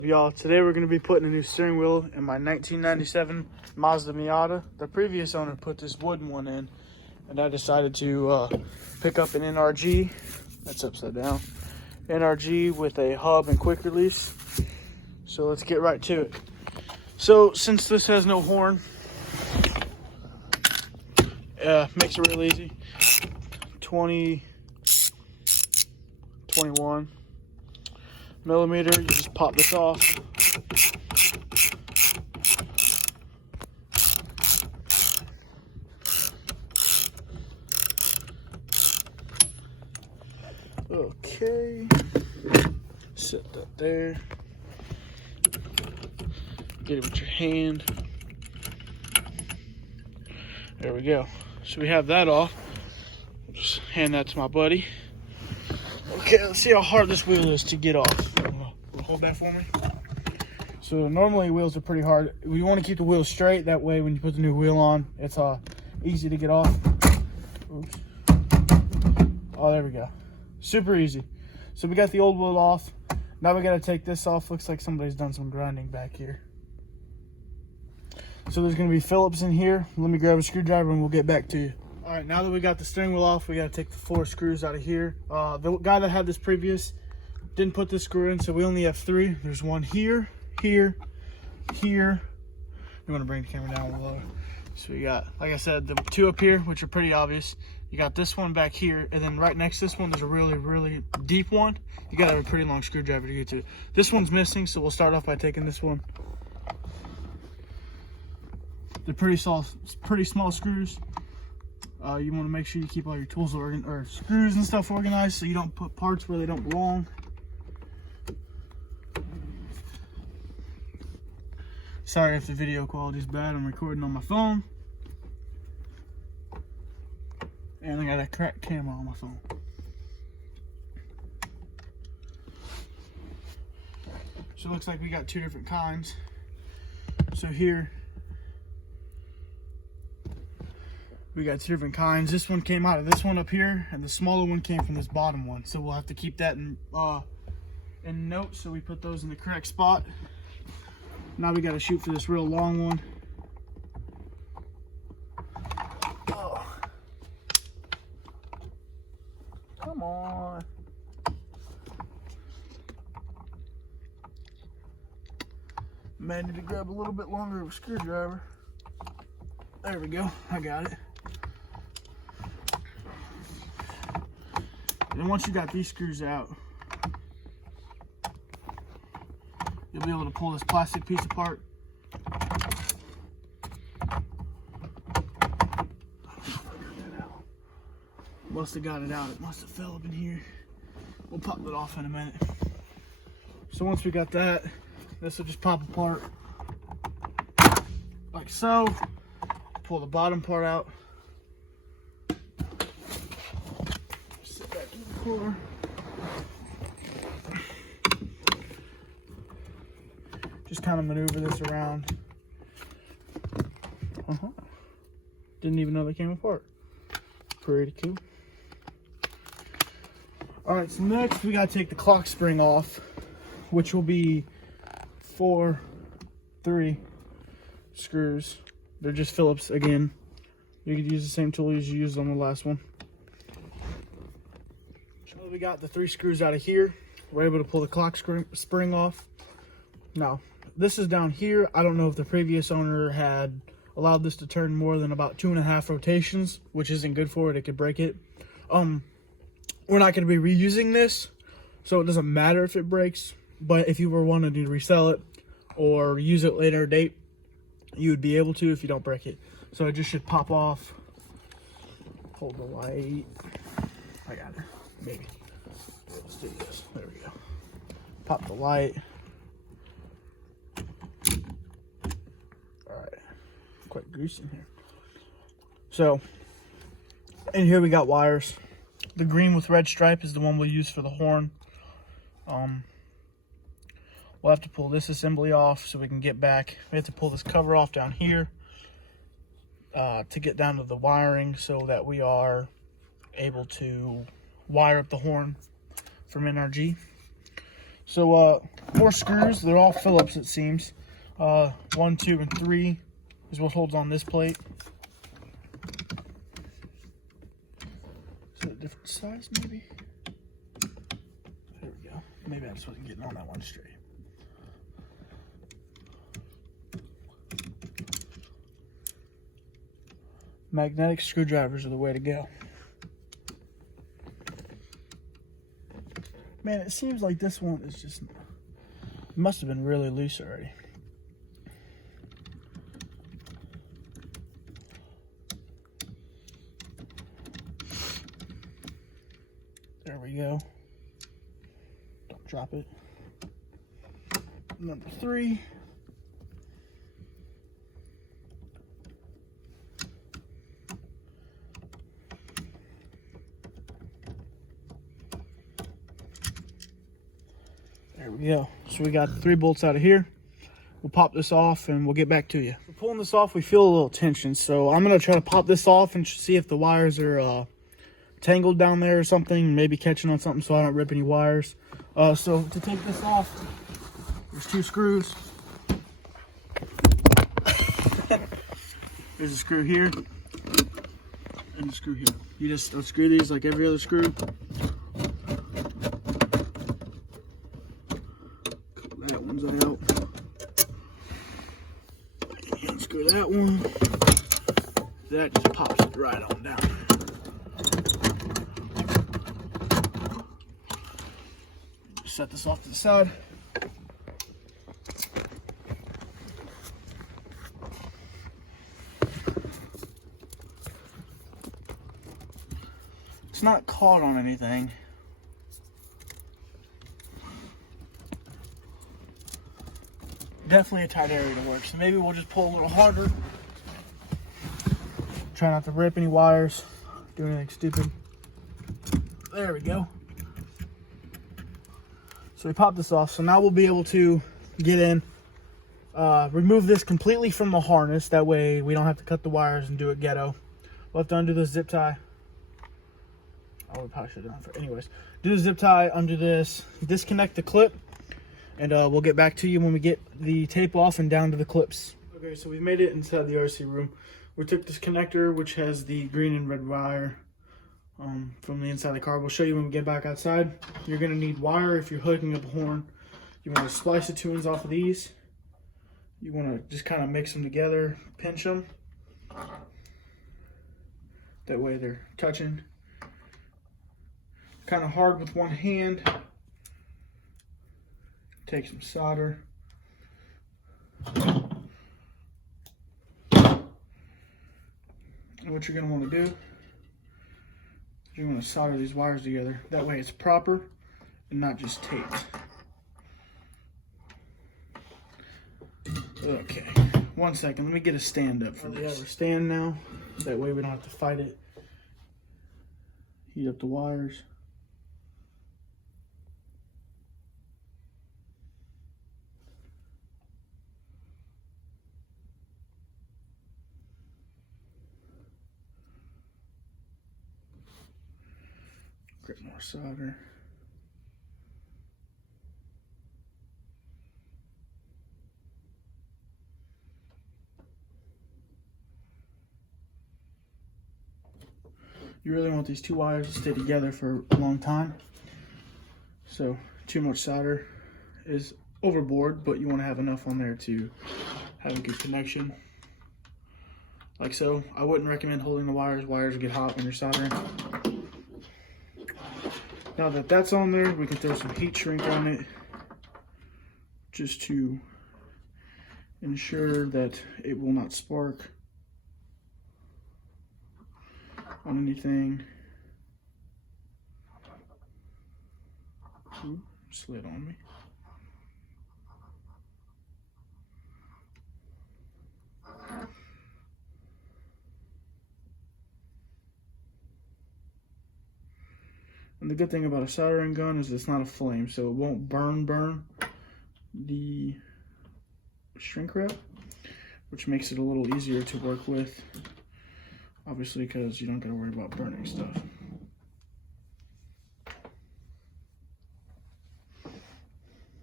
Y'all, today we're going to be putting a new steering wheel in my 1997 Mazda Miata. The previous owner put this wooden one in, and I decided to pick up an NRG. That's upside down. NRG with a hub and quick release. So let's get right to it. So since this has no horn, makes it real easy. 21 millimeter, you just pop this off. Okay, set that there. Get it with your hand. There we go. So we have that off. Just hand that to my buddy. Okay, let's see how hard this wheel is to get off. Hold that for me. So normally wheels are pretty hard. We want to keep the wheel straight. That way when you put the new wheel on, it's easy to get off. Oops. Oh, there we go. Super easy. So we got the old wheel off. Now we got to take this off. Looks like somebody's done some grinding back here. So there's going to be Phillips in here. Let me grab a screwdriver and we'll get back to you. All right, now that we got the steering wheel off, we got to take the 4 screws out of here. The guy that had this previous didn't put this screw in, so we only have 3. There's one here, here, here. You want to bring the camera down a little lower. So we got, like I said, the 2 up here, which are pretty obvious. You got this one back here, and then right next to this one, there's a really, really deep one. You got to have a pretty long screwdriver to get to it. This one's missing, so we'll start off by taking this one. They're pretty small screws. You want to make sure you keep all your tools or screws and stuff organized so you don't put parts where they don't belong. Sorry if the video quality is bad. I'm recording on my phone. And I got a cracked camera on my phone. So it looks like we got 2 different kinds. So here, we got 2 different kinds. This one came out of this one up here, and the smaller one came from this bottom one. So we'll have to keep that in note, so we put those in the correct spot. Now we got to shoot for this real long one. Oh. Come on. Might need to grab a little bit longer of a screwdriver. There we go. I got it. And once you got these screws out, you'll be able to pull this plastic piece apart. Must have got it out. It must have fell up in here. We'll pop it off in a minute. So once we got that, this will just pop apart like so. Pull the bottom part out. Sit back in the corner. Just kind of maneuver this around. Didn't even know they came apart. Pretty cool. Alright, so next we gotta take the clock spring off, which will be 3 screws. They're just Phillips again. You could use the same tool as you used on the last one. So we got the 3 screws out of here. We're able to pull the clock spring off. Now, this is down here. I don't know if the previous owner had allowed this to turn more than about 2.5 rotations, which isn't good for it. It could break it. We're not going to be reusing this, so it doesn't matter if it breaks. But if you were wanting to resell it or use it later date, you would be able to if you don't break it. So it just should pop off. Hold the light. I got it. Maybe. Let's do this. There we go. Pop the light. Alright. Quite greasy in here. So, in here we got wires. The green with red stripe is the one we'll use for the horn. We'll have to pull this assembly off so we can get back. We have to pull this cover off down here to get down to the wiring so that we are able to wire up the horn from NRG. So more screws. They're all Phillips, it seems. 1, 2, and 3 is what holds on this plate. Is it a different size, maybe? There we go. Maybe I just wasn't getting on that one straight. Magnetic screwdrivers are the way to go. Man, it seems like this one is just, must have been really loose already. There we go. Don't drop it. Number 3. There we go. So we got the 3 bolts out of here. We'll pop this off and we'll get back to you. For pulling this off, we feel a little tension. So I'm going to try to pop this off and see if the wires are tangled down there or something. Maybe catching on something so I don't rip any wires. So to take this off, there's 2 screws. There's a screw here and a screw here. You just unscrew these like every other screw. That one's out. Unscrew that one. That just pops it right on down. Just set this off to the side. It's not caught on anything. Definitely a tight area to work, so maybe we'll just pull a little harder. Try not to rip any wires, do anything stupid. There we go. So we popped this off, so now we'll be able to get in, remove this completely from the harness. That way we don't have to cut the wires and do it ghetto. We'll have to undo the zip tie. Oh, we probably should have done it. Anyways, do the zip tie, undo this, disconnect the clip, and we'll get back to you when we get the tape off and down to the clips. Okay, so we've made it inside the RC room. We took this connector, which has the green and red wire from the inside of the car. We'll show you when we get back outside. You're going to need wire if you're hooking up a horn. You want to splice the 2 ends off of these. You want to just kind of mix them together, pinch them. That way they're touching. Kind of hard with one hand. Take some solder. And what you're going to want to do is you're going to solder these wires together. That way it's proper and not just taped. Okay, 1 second. Let me get a stand up for this. We have our stand now. That way we don't have to fight it. Heat up the wires. Get more solder. You really want these 2 wires to stay together for a long time. So too much solder is overboard, but you want to have enough on there to have a good connection. Like so. I wouldn't recommend holding the wires. Wires get hot when you're soldering. Now that that's on there, we can throw some heat shrink on it just to ensure that it will not spark on anything. Ooh, slid on me. And the good thing about a soldering gun is it's not a flame, so it won't burn the shrink wrap, which makes it a little easier to work with, obviously, because you don't got to worry about burning stuff.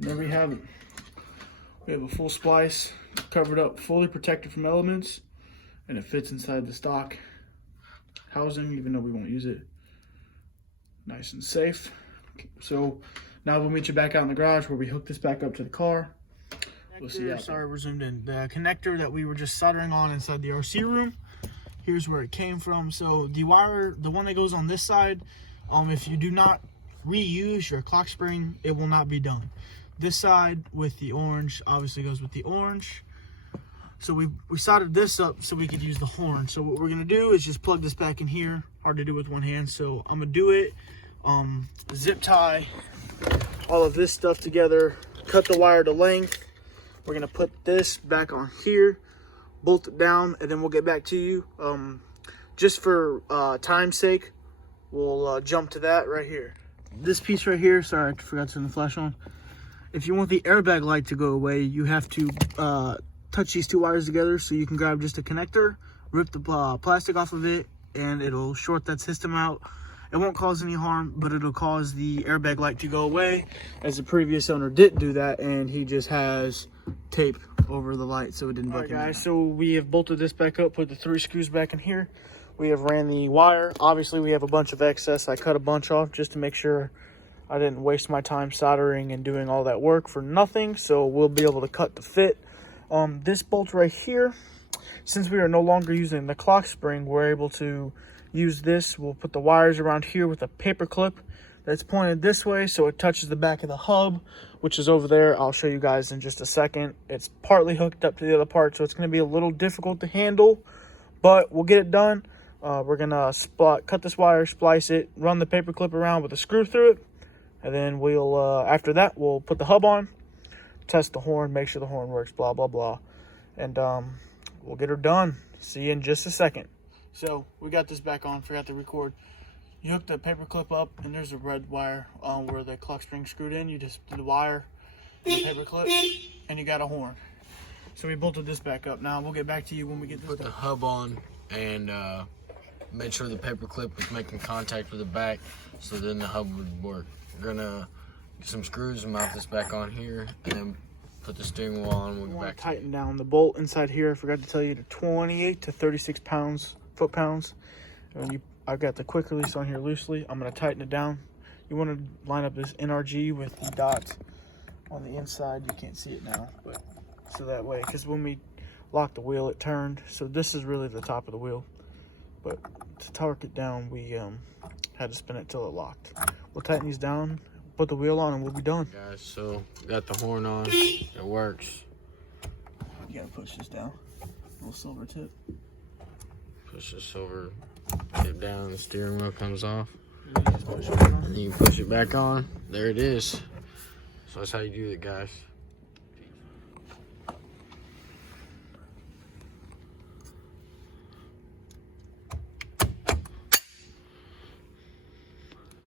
And there we have it. We have a full splice, covered up, fully protected from elements, and it fits inside the stock housing, even though we won't use it. Nice and safe. So now we'll meet you back out in the garage where we hook this back up to the car. We'll see you out there. Sorry, we're zoomed in. The connector that we were just soldering on inside the RC room, here's where it came from. So the wire, the one that goes on this side, if you do not reuse your clock spring, it will not be done. This side with the orange obviously goes with the orange. So we soldered this up so we could use the horn. So what we're gonna do is just plug this back in here. Hard to do with one hand, so I'm gonna do it. Zip tie all of this stuff together, cut the wire to length. We're gonna put this back on here, bolt it down, and then we'll get back to you. Just for time's sake, we'll jump to that right here. This piece right here, sorry, I forgot to turn the flash on. If you want the airbag light to go away, you have to touch these two wires together. So you can grab just a connector, rip the plastic off of it, and it'll short that system out. It won't cause any harm, but it'll cause the airbag light to go away, as the previous owner didn't do that, and he just has tape over the light so it didn't break. Alright guys, so we have bolted this back up, put the 3 screws back in here. We have ran the wire. Obviously we have a bunch of excess. I cut a bunch off just to make sure I didn't waste my time soldering and doing all that work for nothing. So we'll be able to cut the fit. This bolt right here, since we are no longer using the clock spring, we're able to use this. We'll put the wires around here with a paper clip that's pointed this way so it touches the back of the hub, which is over there. I'll show you guys in just a second. It's partly hooked up to the other part, so it's going to be a little difficult to handle, but we'll get it done. We're going to cut this wire, splice it, run the paper clip around with a screw through it, and then we'll after that we'll put the hub on, test the horn, make sure the horn works, blah blah blah, and we'll get her done. See you in just a second. So we got this back on, forgot to record. You hook the paper clip up, and there's a red wire where the clock spring screwed in. You just do the wire, the paper clip, and you got a horn. So we bolted this back up. Now we'll get back to you when we get this put done. The hub on and made sure the paper clip was making contact with the back, so then the hub would work. We're gonna get some screws and mount this back on here, and then put the steering wheel on. We'll get back. Tighten down the bolt inside here. I forgot to tell you, to 28 to 36 foot-pounds. And I've got the quick release on here loosely. I'm gonna tighten it down. You want to line up this NRG with the dot on the inside. You can't see it now, but so that way, because when we locked the wheel, it turned. So this is really the top of the wheel, but to torque it down, we had to spin it till it locked. We'll tighten these down, put the wheel on, and we'll be done. Guys, so got the horn on. It works. You gotta push this down. A little silver tip. Push the silver tip down, the steering wheel comes off. And then you just push it on. And then you push it back on. There it is. So that's how you do it, guys.